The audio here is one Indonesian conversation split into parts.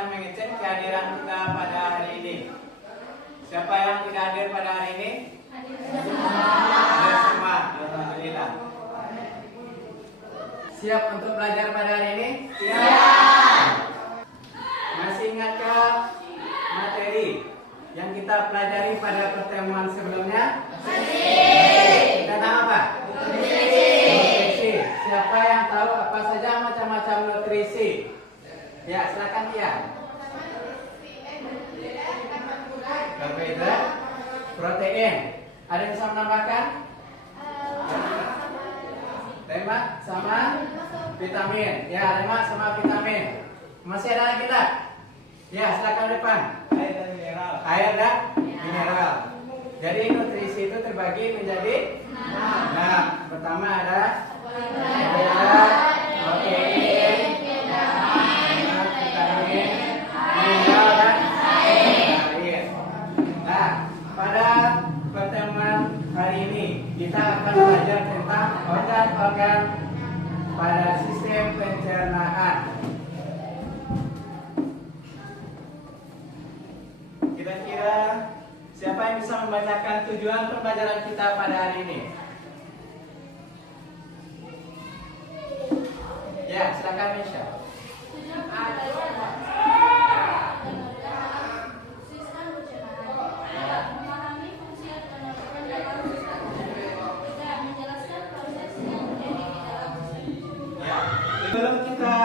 akan mengecek kehadiran kita pada hari ini. Siapa yang tidak hadir pada hari ini? Hadir semua. Alhamdulillah. Siap untuk belajar pada hari ini? Siap. Masih ingatkah materi yang kita pelajari pada pertemuan sebelumnya? Masih. Tentang apa? Nutrisi. Siapa yang tahu apa saja macam-macam nutrisi? Ya, silakan dia. Karbohidrat, protein. Ada yang bisa menambahkan? Lemak sama vitamin. Ya, lemak sama vitamin. Masih ada lagi tak? Ya, silakan depan. Air dan mineral. Air dan mineral. Jadi nutrisi itu terbagi menjadi 6. Pertama ada karbohidrat, protein, lemak, vitamin, mineral dan air. Nah, pada pertemuan hari ini kita akan belajar tentang organ-organ pada sistem pencernaan. Kira-kira siapa yang bisa membacakan tujuan pembelajaran kita pada hari ini? Ya, silakan Misha. Sebelum kita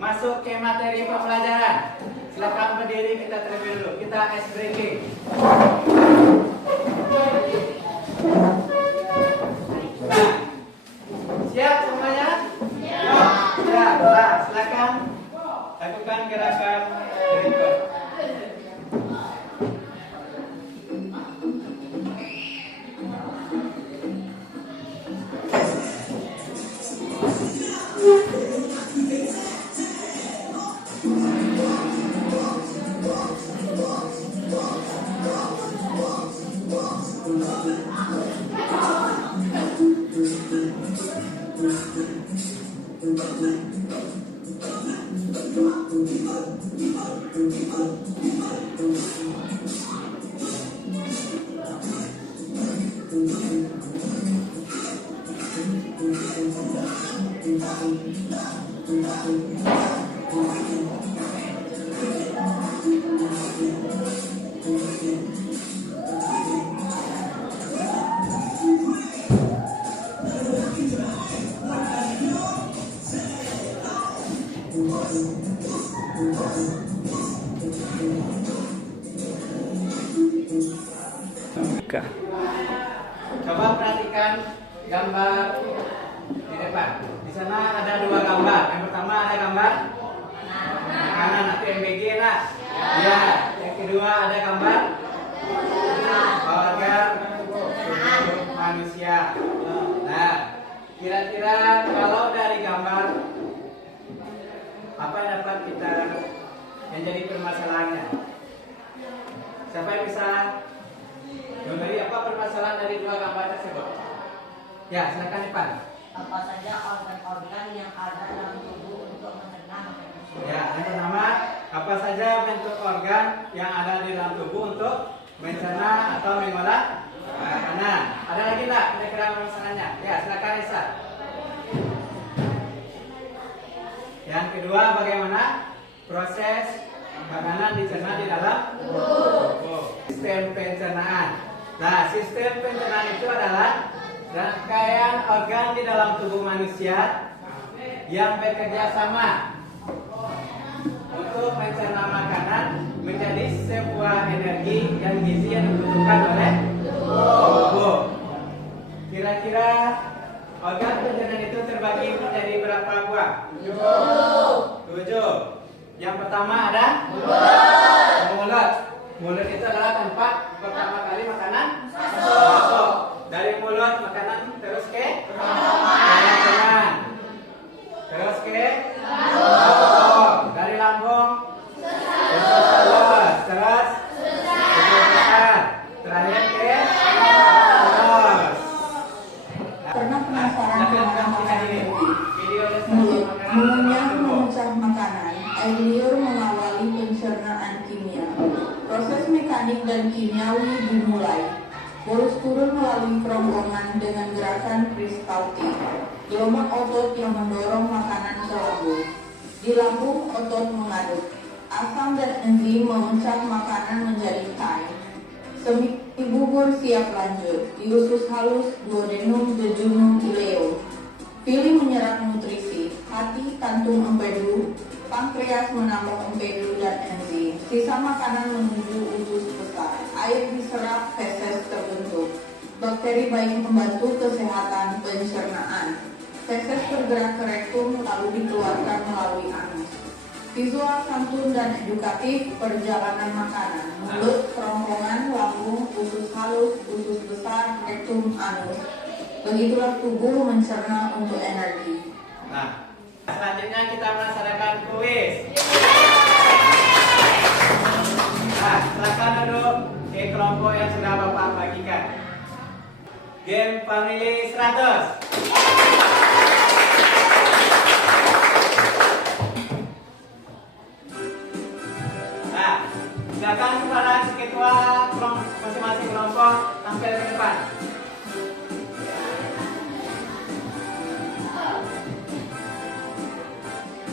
masuk ke materi pembelajaran, silakan berdiri kita terlebih dulu. Kita ice breaking. Nah, siap semuanya? Siap. Nah, silakan lakukan gerakan berikut. Coba perhatikan gambar di depan. Di sana ada 2 gambar. Yang pertama ada gambar makanan atau MBG lah. Ya. Yang kedua ada gambar organ tubuh manusia. Nah, kira-kira kalau dari gambar apa yang dapat kita menjadi permasalahannya? Siapa yang bisa memberi apa permasalahan dari 2 gambar tersebut? Ya, silakan depan. Apa saja organ-organ yang ada dalam tubuh untuk mencerna makanan? Ya, yang pertama, apa saja bentuk organ yang ada di dalam tubuh untuk mencerna atau mengolah makanan? Ada lagi tak kira-kira permasalahannya? Ya, silakan Risa. Yang kedua, bagaimana proses makanan dicerna di dalam tubuh? Sistem pencernaan. Nah, sistem pencernaan itu adalah rangkaian organ di dalam tubuh manusia yang bekerja sama untuk mencerna makanan menjadi sebuah energi dan gizi yang dibutuhkan oleh tubuh. Kira-kira organ pencernaan itu terbagi menjadi berapa buah? 7. Yang pertama ada mulut. Mulut itu adalah tempat pertama kali makanan masuk. Dari mulut makanan terus ke tenggorokan, terus ke lambung. Dari lambung terus terakhir ke terus. Pernah penasaran Video mengunyah memencah makanan, air Bagian liur mengawali pencernaan kimia. Proses mekanik dan kimiawi dimulai. Bolus turun melalui kerongkongan dengan gerakan peristaltik. Gelombang otot yang mendorong makanan ke lambung. Di lambung, otot mengaduk. Asam dan enzim memecah makanan menjadi chyme. Semi bubur siap lanjut. Di usus halus, duodenum, jejunum, ileum. Pilih menyerap nutrisi. Hati, kantung empedu. Pankreas menambah empedu dan enzim. Sisa makanan menuju usus besar. Air diserap, feses terbentuk. Bakteri baik membantu kesehatan pencernaan. Feses bergerak ke rektum lalu dikeluarkan melalui anus. Visual santun dan edukatif perjalanan makanan. Mulut, kerongkongan, lambung, usus halus, usus besar, rektum, anus. Begitulah tubuh mencerna untuk energi. Nah, selanjutnya kita melaksanakan kuis. Nah, silakan duduk ke kelompok yang sudah Bapak bagikan. Game Family 100. Nah, silakan kepada si ketua masing-masing kelompok tampil ke depan.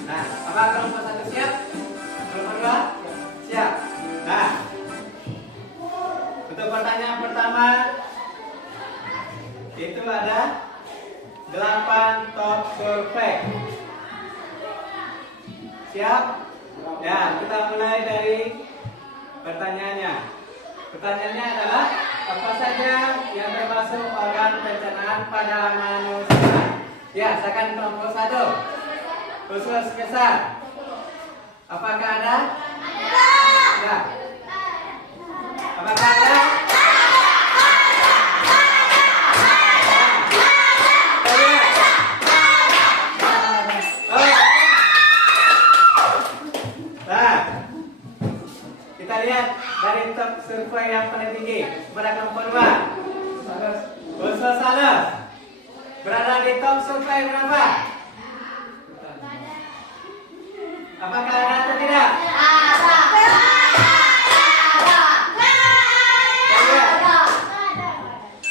Nah, apakah kelompok 1 siap? Kelompok 2 siap. Nah, untuk pertanyaan pertama itu ada 8 top survei. Siap? Ya, kita mulai dari pertanyaannya. Pertanyaannya adalah apa saja yang termasuk organ pencernaan pada manusia? Ya, silakan kelompok 1. Usus besar. Apakah ada? Ada. Apakah ada? Nah, kita lihat dari top survei yang paling tinggi pada kelompok 2. Usus halus berada di top survei berapa? Apakah ada atau tidak?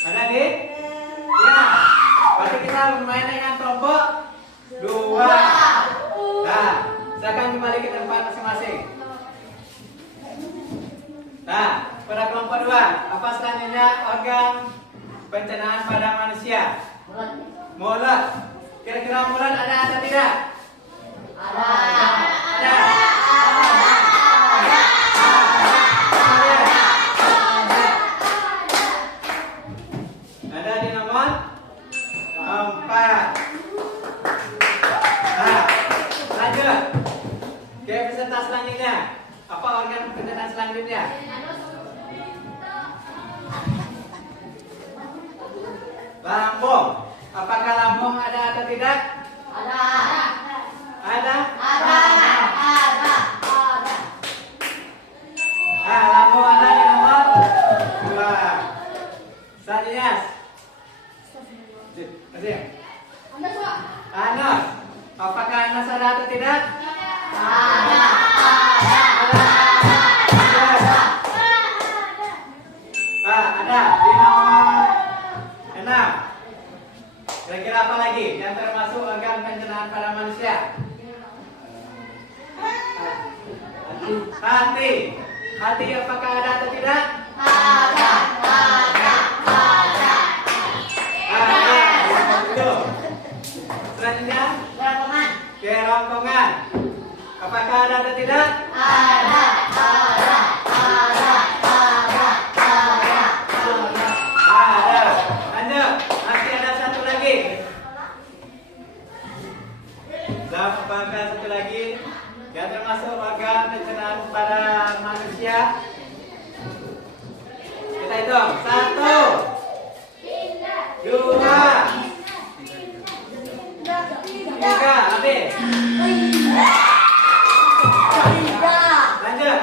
Ada di? Ya. Berarti kita bermain dengan kelompok 2. Nah, silakan kembali ke tempat masing-masing. Nah, pada kelompok 2, apa selanjutnya organ pencernaan pada manusia? Mulut. Kira-kira mulut ada atau tidak? Ada. Ada di nomor 4. Nah, lanjut ke peserta selanjutnya. Apa organ pencernaan selanjutnya? Lambung. Apakah lambung ada atau tidak? Ada. Nah, lambung ada di nomor 2. Selanjutnya. Anus. Apakah anus ada atau tidak? Ada. Ada di nomor 6. Kira-kira apa lagi yang termasuk organ pencernaan pada manusia? Hati. Hati apakah ada atau tidak? Ada. Selanjutnya kerongkongan. Apakah ada atau tidak? Ada. Lanjut. Masih ada satu lagi. Apakah satu lagi yang termasuk organ pencernaan pada manusia? Kita hitung. 1, 2, 3. Habis. Lanjut.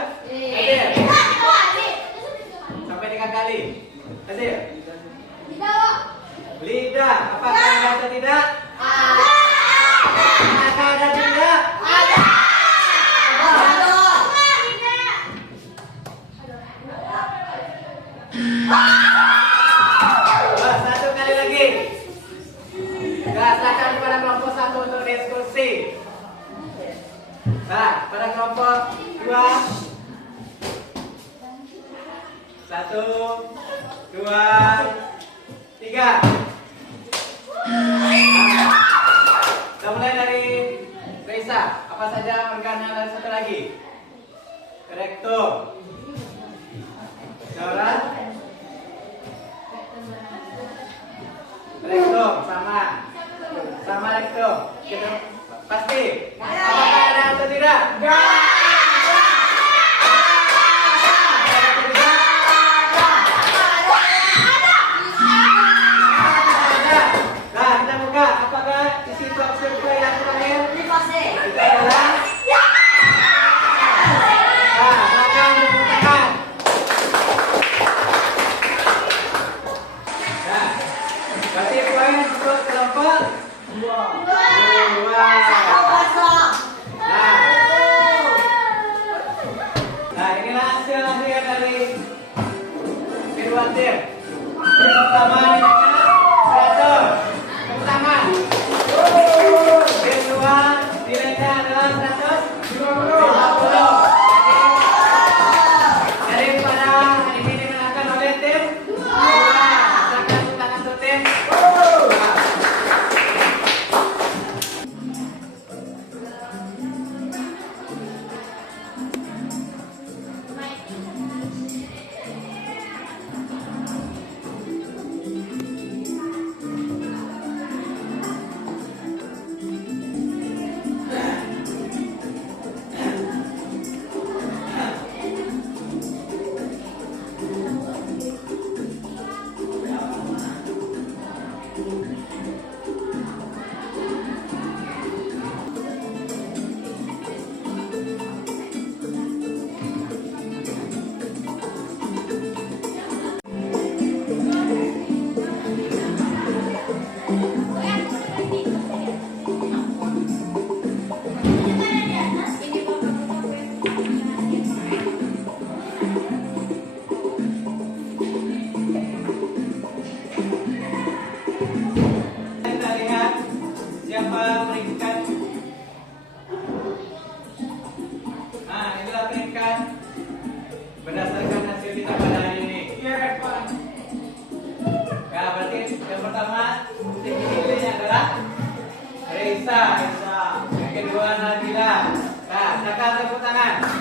Habis. Sampai 3 kali. Habis. Lidah. Apakah ada atau tidak? Apakah ada atau tidak? Ada. kelompok 2. 1, 2, 3. Kita mulai dari Reisa. Apa saja organnya dan satu lagi? Rektum. Saudara? Rektum sama rektum. Kita pasti. Apakah ada atau tidak? Nah, kita buka. Apakah di situ survei yang terakhir? Itu adalah silakan tepuk tangan. Nah, kasih poin untuk kelompok 2. Nah, inilah hasil akhir dari kedua tim. Yang pertama nilainya 100. Tepuk tangan. Tim 2 nilainya adalah 150. Daripada hari ini dimenangkan oleh tim 2. Silakan tepuk tangan untuk tim 2. Kita lihat siapa peringkat. Nah, inilah peringkat berdasarkan hasil kita pada hari ini. Ya, berarti yang pertama tim ini adalah Reisa. Yang kedua Nabila. Nah, silakan tepuk tangan.